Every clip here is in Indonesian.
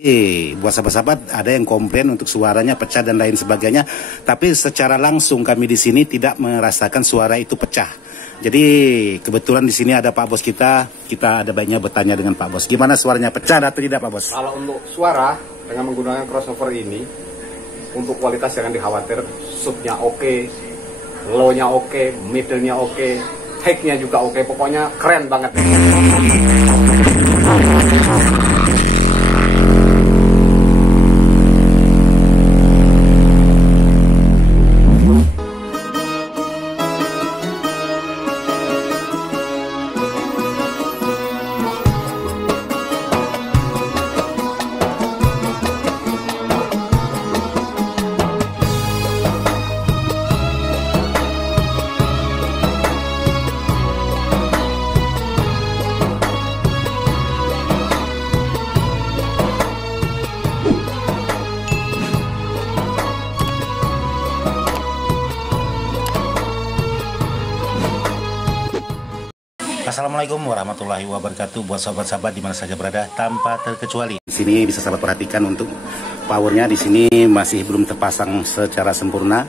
Buat sahabat-sahabat ada yang komplain untuk suaranya pecah dan lain sebagainya, tapi secara langsung kami di sini tidak merasakan suara itu pecah. Jadi kebetulan di sini ada Pak Bos kita ada baiknya bertanya dengan Pak Bos. Gimana suaranya, pecah atau tidak Pak Bos? Kalau untuk suara dengan menggunakan crossover ini, untuk kualitas jangan dikhawatir, subnya oke, low-nya oke, middle-nya oke, high-nya juga oke, pokoknya keren banget. Assalamualaikum warahmatullahi wabarakatuh buat sahabat-sahabat di mana saja berada tanpa terkecuali. Di sini bisa sahabat perhatikan untuk powernya di sini masih belum terpasang secara sempurna.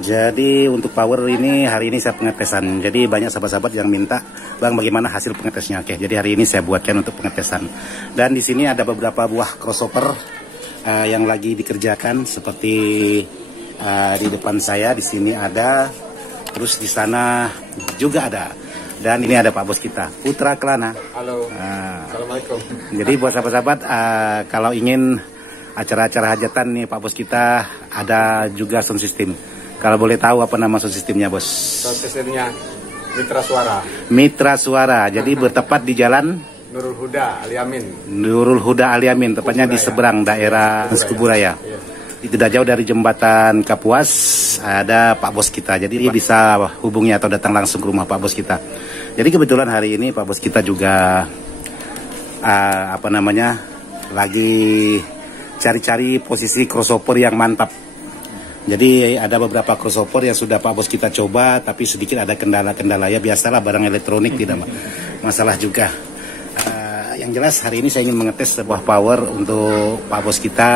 Jadi untuk power ini hari ini saya pengetesan. Jadi banyak sahabat-sahabat yang minta, "Bang, bagaimana hasil pengetesnya?" Oke, jadi hari ini saya buatkan untuk pengetesan. Dan di sini ada beberapa buah crossover yang lagi dikerjakan seperti di depan saya di sini ada, terus di sana juga ada. Dan ini ada Pak Bos kita, Putra Kelana. Halo, Assalamualaikum. Jadi buat sahabat-sahabat, kalau ingin acara-acara hajatan nih Pak Bos kita ada juga sound system. Kalau boleh tahu apa nama sound systemnya Bos? Sound systemnya Mitra Suara. Mitra Suara, jadi bertepat di jalan Nurul Huda Aliamin. Nurul Huda Aliamin, tepatnya di seberang daerah Kuburaya. Iya. Tidak jauh dari jembatan Kapuas ada Pak Bos kita. Jadi dia bisa hubungi atau datang langsung ke rumah Pak Bos kita. Jadi kebetulan hari ini Pak Bos kita juga lagi cari-cari posisi crossover yang mantap. Jadi ada beberapa crossover yang sudah Pak Bos kita coba, tapi sedikit ada kendala-kendala, ya biasalah barang elektronik tidak masalah juga. Yang jelas hari ini saya ingin mengetes sebuah power untuk Pak Bos kita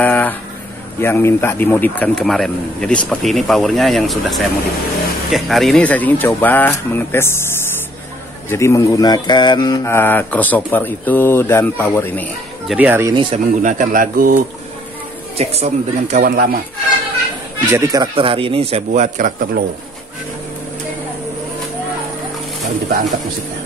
yang minta dimodifkan kemarin. Jadi seperti ini powernya yang sudah saya modif. Oke, hari ini saya ingin coba mengetes. Jadi menggunakan crossover itu dan power ini. Jadi hari ini saya menggunakan lagu Cek Sound dengan Kawan Lama. Jadi karakter hari ini saya buat karakter low. Sekarang kita angkat musiknya.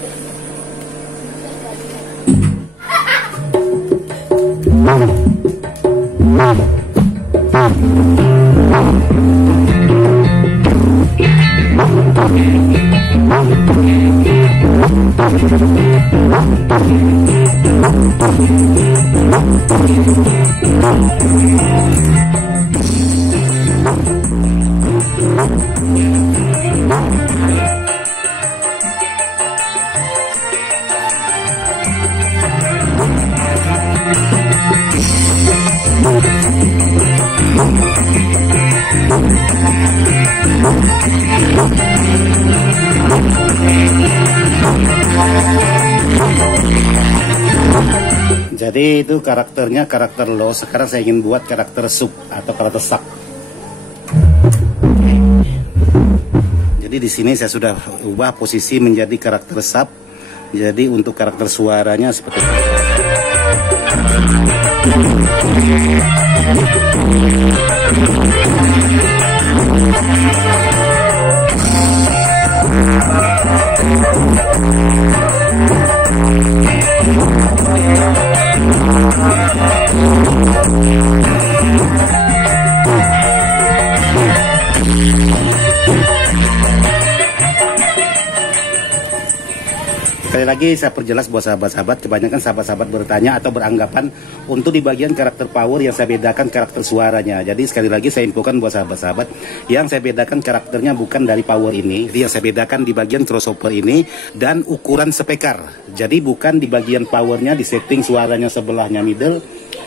Jadi itu karakternya karakter low. Sekarang saya ingin buat karakter sub atau karakter sub. Jadi di sini saya sudah ubah posisi menjadi karakter sub. Jadi untuk karakter suaranya seperti ini. Sekali lagi saya perjelas buat sahabat-sahabat, kebanyakan sahabat-sahabat bertanya atau beranggapan untuk di bagian karakter power yang saya bedakan karakter suaranya. Jadi sekali lagi saya infokan buat sahabat-sahabat, yang saya bedakan karakternya bukan dari power ini. Jadi yang saya bedakan di bagian crossover ini dan ukuran speaker. Jadi bukan di bagian powernya di setting suaranya sebelahnya middle,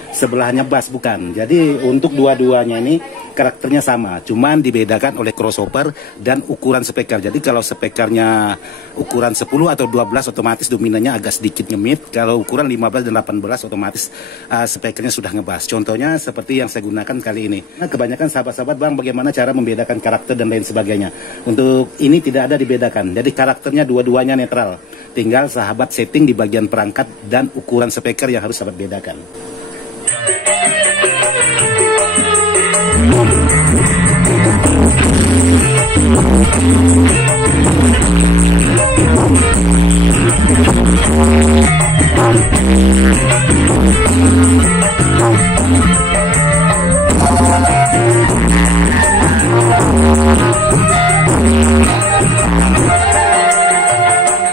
sebelahnya bass, bukan. Jadi untuk dua-duanya ini karakternya sama, cuman dibedakan oleh crossover dan ukuran speaker. Jadi kalau speakernya ukuran 10 atau 12 otomatis dominannya agak sedikit ngemit. Kalau ukuran 15 dan 18 otomatis speakernya sudah ngebas. Contohnya seperti yang saya gunakan kali ini. Nah, kebanyakan sahabat-sahabat, Bang, bagaimana cara membedakan karakter dan lain sebagainya. Untuk ini tidak ada dibedakan. Jadi karakternya dua-duanya netral. Tinggal sahabat setting di bagian perangkat dan ukuran speaker yang harus sahabat bedakan.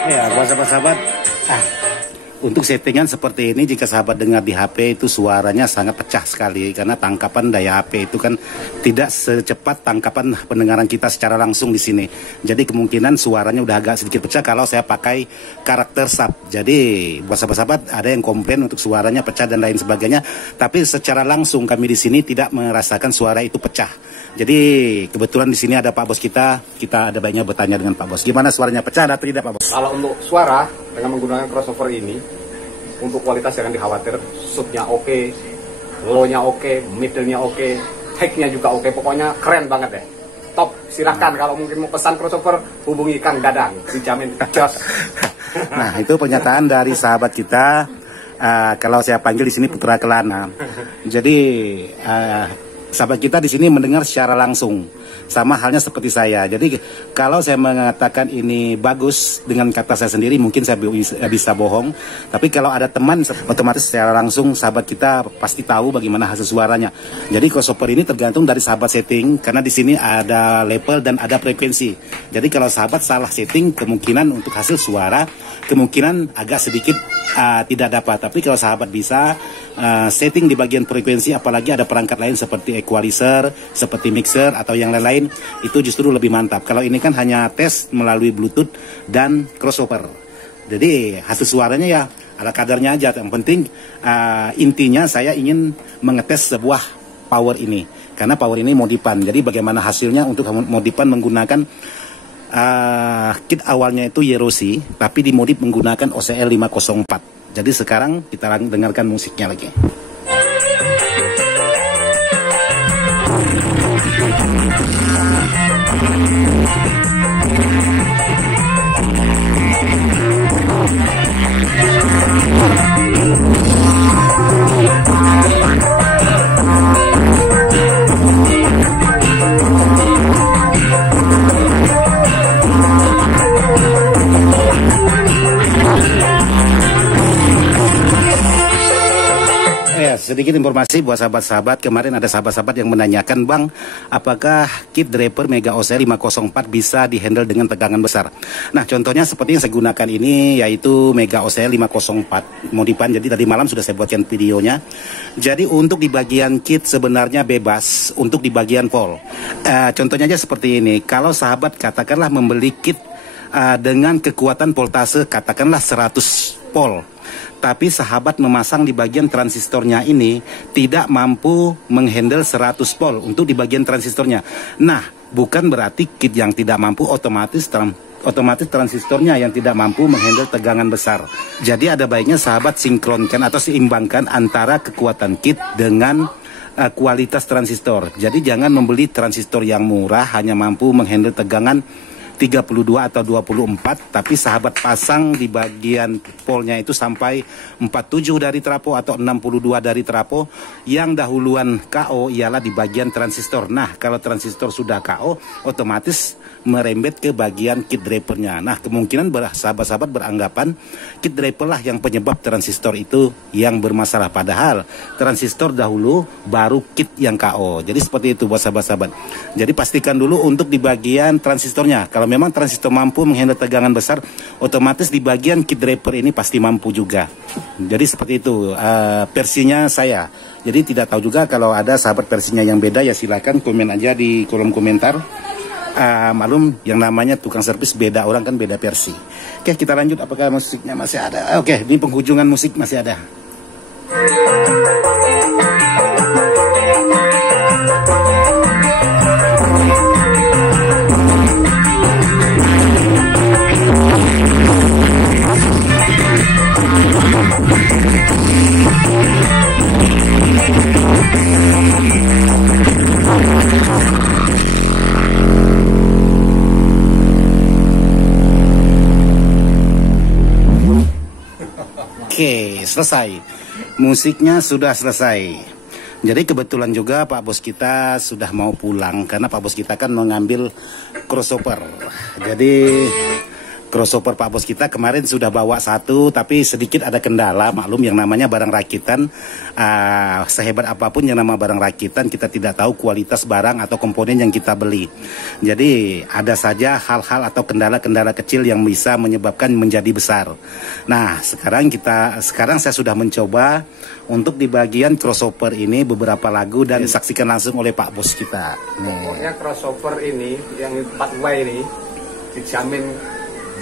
Ya, buat sahabat-sahabat, untuk settingan seperti ini, jika sahabat dengar di HP itu suaranya sangat pecah sekali, karena tangkapan daya HP itu kan tidak secepat tangkapan pendengaran kita secara langsung di sini. Jadi kemungkinan suaranya udah agak sedikit pecah kalau saya pakai karakter sub. Jadi buat sahabat-sahabat ada yang komplain untuk suaranya pecah dan lain sebagainya, tapi secara langsung kami di sini tidak merasakan suara itu pecah. Jadi kebetulan di sini ada Pak Bos kita ada baiknya bertanya dengan Pak Bos. Gimana suaranya, pecah atau tidak, Pak Bos? Kalau untuk suara dengan menggunakan crossover ini, untuk kualitas jangan dikhawatir, subnya oke, low-nya oke, middle-nya oke, high-nya juga oke, pokoknya keren banget deh. Top, silakan kalau mungkin mau pesan crossover hubungi Kang Dadang, dijamin jos. Nah, itu pernyataan dari sahabat kita. Kalau saya panggil di sini Putra Kelana. Jadi sahabat kita di sini mendengar secara langsung, sama halnya seperti saya. Jadi kalau saya mengatakan ini bagus dengan kata saya sendiri, mungkin saya bisa bohong. Tapi kalau ada teman, otomatis secara langsung sahabat kita pasti tahu bagaimana hasil suaranya. Jadi crossover ini tergantung dari sahabat setting, karena di sini ada level dan ada frekuensi. Jadi kalau sahabat salah setting, kemungkinan untuk hasil suara kemungkinan agak sedikit tidak dapat. Tapi kalau sahabat bisa setting di bagian frekuensi, apalagi ada perangkat lain seperti equalizer, seperti mixer atau yang lain-lain, itu justru lebih mantap. Kalau ini kan hanya tes melalui Bluetooth dan crossover. Jadi hasil suaranya ya ala kadarnya aja. Yang penting intinya saya ingin mengetes sebuah power ini, karena power ini modifan. Jadi bagaimana hasilnya untuk modifan menggunakan kit awalnya itu Yerosi, tapi dimodif menggunakan OCL 504. Jadi sekarang kita dengarkan musiknya lagi. Sedikit informasi buat sahabat-sahabat, kemarin ada sahabat-sahabat yang menanyakan, Bang, apakah kit draper Mega OCL 504 bisa dihandle dengan tegangan besar? Nah, contohnya seperti yang saya gunakan ini, yaitu Mega OCL 504 modifan. Jadi tadi malam sudah saya buatkan videonya. Jadi untuk di bagian kit sebenarnya bebas, untuk di bagian pol. Contohnya aja seperti ini, kalau sahabat katakanlah membeli kit dengan kekuatan voltase katakanlah 100 volt, tapi sahabat memasang di bagian transistornya ini tidak mampu menghandle 100 volt untuk di bagian transistornya. Nah, bukan berarti kit yang tidak mampu otomatis transistornya yang tidak mampu menghandle tegangan besar. Jadi ada baiknya sahabat sinkronkan atau seimbangkan antara kekuatan kit dengan kualitas transistor. Jadi jangan membeli transistor yang murah hanya mampu menghandle tegangan 32 atau 24, tapi sahabat pasang di bagian polnya itu sampai 47 dari trapo atau 62 dari trapo. Yang dahuluan KO ialah di bagian transistor. Nah, kalau transistor sudah KO, otomatis merembet ke bagian kit drapernya. Nah, kemungkinan sahabat-sahabat beranggapan kit draper lah yang penyebab transistor itu yang bermasalah. Padahal transistor dahulu baru kit yang KO. Jadi seperti itu buat sahabat-sahabat. Jadi pastikan dulu untuk di bagian transistornya. Kalau memang transistor mampu menghandle tegangan besar, otomatis di bagian kit draper ini pasti mampu juga. Jadi seperti itu versinya saya. Jadi tidak tahu juga kalau ada sahabat versinya yang beda, ya silakan komen aja di kolom komentar. Malum yang namanya tukang servis beda orang kan beda versi. Oke, kita lanjut. Apakah musiknya masih ada? Oke, di penghujungan musik masih ada. selesai. Musiknya sudah selesai. Jadi kebetulan juga Pak Bos kita sudah mau pulang karena Pak Bos kita kan mengambil crossover. Jadi crossover Pak Bos kita kemarin sudah bawa satu, tapi sedikit ada kendala. Maklum yang namanya barang rakitan, sehebat apapun yang nama barang rakitan, kita tidak tahu kualitas barang atau komponen yang kita beli. Jadi ada saja hal-hal atau kendala-kendala kecil yang bisa menyebabkan menjadi besar. Nah sekarang saya sudah mencoba untuk di bagian crossover ini beberapa lagu dan disaksikan langsung oleh Pak Bos kita. Pokoknya crossover ini yang 4W ini dijamin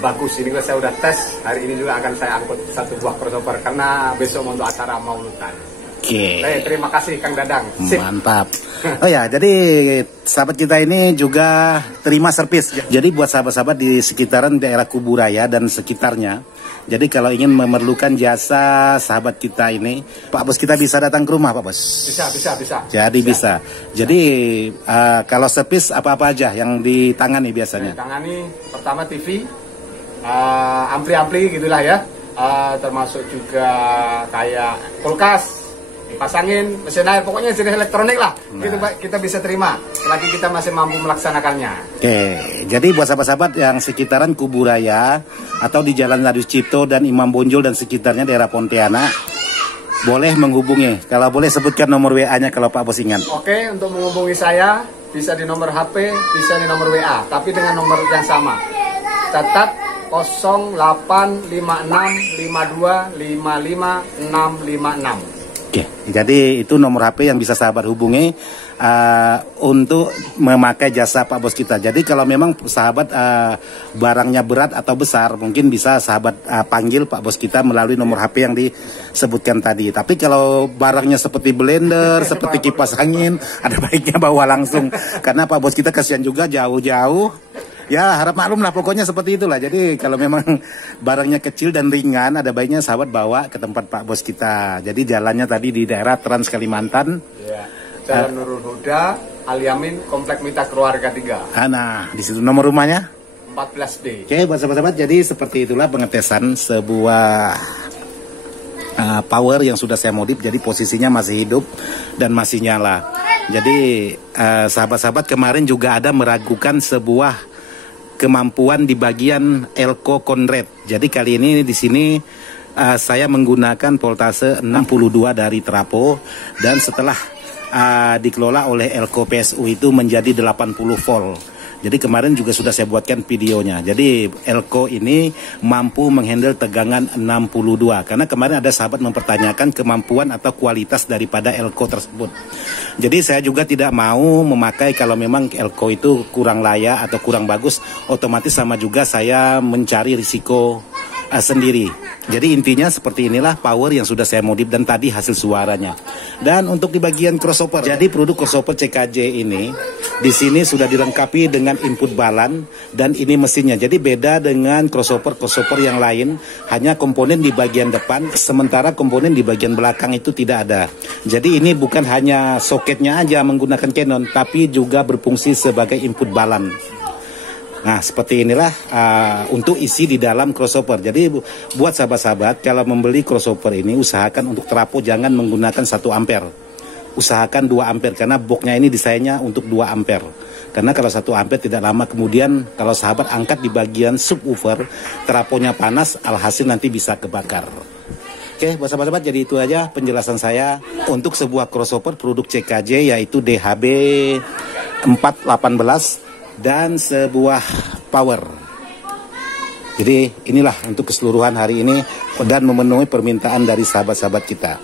bagus. Ini saya udah tes, hari ini juga akan saya angkut satu buah crossover karena besok untuk acara maulutan. Oke. Terima kasih Kang Dadang. Sip. Mantap. Oh ya, jadi sahabat kita ini juga terima servis. Jadi buat sahabat-sahabat di sekitaran daerah Kuburaya dan sekitarnya, jadi kalau ingin memerlukan jasa sahabat kita ini, Pak Bos kita bisa datang ke rumah, Pak Bos? Bisa. Jadi bisa. Jadi kalau servis apa-apa aja yang ditangani biasanya? Tangani pertama TV, ampli-ampli gitulah ya, termasuk juga kayak kulkas, dipasangin, mesin air, pokoknya jenis elektronik lah. Gitu, kita bisa terima selagi kita masih mampu melaksanakannya. Oke, jadi buat sahabat-sahabat yang sekitaran Kuburaya atau di Jalan Ladius Cipto dan Imam Bonjol dan sekitarnya daerah Pontianak, boleh menghubungi. Kalau boleh sebutkan nomor WA-nya kalau Pak Bos ingat. Oke, untuk menghubungi saya bisa di nomor HP, bisa di nomor WA, tapi dengan nomor yang sama. Tetap 085652555656. Oke, jadi itu nomor HP yang bisa sahabat hubungi untuk memakai jasa Pak Bos kita. Jadi kalau memang sahabat barangnya berat atau besar, mungkin bisa sahabat panggil Pak Bos kita melalui nomor HP yang disebutkan tadi. Tapi kalau barangnya seperti blender, seperti kipas angin, ada baiknya bawa langsung. Karena Pak Bos kita kasihan juga jauh-jauh. Ya harap maklum lah, pokoknya seperti itulah. Jadi kalau memang barangnya kecil dan ringan, ada baiknya sahabat bawa ke tempat Pak Bos kita. Jadi jalannya tadi di daerah Trans Kalimantan, ya, Jalan Nurul Huda, Al-Yamin, Komplek Mita Keluarga 3. Nah, di situ nomor rumahnya 14D. Oke, buat sahabat-sahabat, jadi seperti itulah pengetesan sebuah power yang sudah saya modif. Jadi posisinya masih hidup dan masih nyala. Jadi sahabat-sahabat kemarin juga ada meragukan sebuah kemampuan di bagian elko konret. Jadi kali ini di sini saya menggunakan voltase 62 dari trapo, dan setelah dikelola oleh elko PSU itu menjadi 80 volt. Jadi kemarin juga sudah saya buatkan videonya. Jadi elko ini mampu menghandle tegangan 62. Karena kemarin ada sahabat mempertanyakan kemampuan atau kualitas daripada elko tersebut. Jadi saya juga tidak mau memakai kalau memang elko itu kurang layak atau kurang bagus. Otomatis sama juga saya mencari risiko sendiri. Jadi intinya seperti inilah power yang sudah saya modif dan tadi hasil suaranya. Dan untuk di bagian crossover, jadi produk crossover CKJ ini di sini sudah dilengkapi dengan input balan dan ini mesinnya. Jadi beda dengan crossover yang lain, hanya komponen di bagian depan, sementara komponen di bagian belakang itu tidak ada. Jadi ini bukan hanya soketnya aja menggunakan Canon, tapi juga berfungsi sebagai input balan. Nah, seperti inilah untuk isi di dalam crossover. Jadi buat sahabat-sahabat, kalau membeli crossover ini usahakan untuk trapo jangan menggunakan 1 ampere. Usahakan 2 ampere karena boxnya ini desainnya untuk 2 ampere. Karena kalau 1 ampere tidak lama kemudian kalau sahabat angkat di bagian subwoofer, traponya panas, alhasil nanti bisa kebakar. Oke, buat sahabat-sahabat, jadi itu aja penjelasan saya untuk sebuah crossover produk CKJ yaitu DHB 418 dan sebuah power. Jadi inilah untuk keseluruhan hari ini dan memenuhi permintaan dari sahabat-sahabat kita.